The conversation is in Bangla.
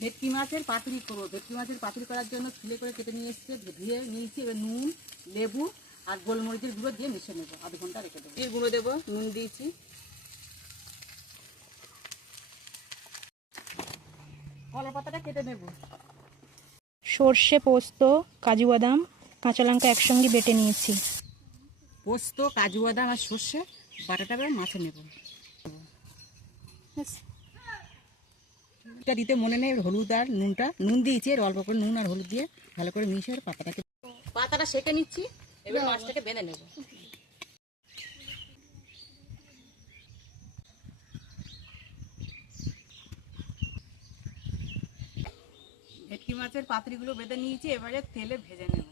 ভেটকি মাছের পাতুরি করবো। ভেটকি মাছের পাতুরি করার জন্য ছিলে করে কেটে নিয়ে এসছে, ধুয়ে নিয়েছি। এবার নুন, লেবু আর গোলমরিচের গুঁড়ো দিয়ে মিশিয়ে নেবো, আধ ঘন্টা রেখে দেবো। গুঁড়ো দেবো, নুন দিয়েছি। কলা পাতাটা কেটে নেবো। সর্ষে, পোস্ত, কাজু বাদাম, কাঁচা লঙ্কা একসঙ্গে বেটে নিয়েছি। পোস্ত, কাজু বাদাম আর সর্ষে বাটাটা মাছে নেব। এটা দিতে মনে নেই, হলুদ আর নুনটা, নুন দিয়েছি, এর অল্প করে নুন আর হলুদ দিয়ে ভালো করে মিশিয়ে পাতাটা সেঁকে নিচ্ছি। এবার মাছটাকে বেঁধে নেব। ভেটকি মাছের পাতুরিগুলো বেঁধে নিয়েছি, এবারে তেলে ভেজে নেব।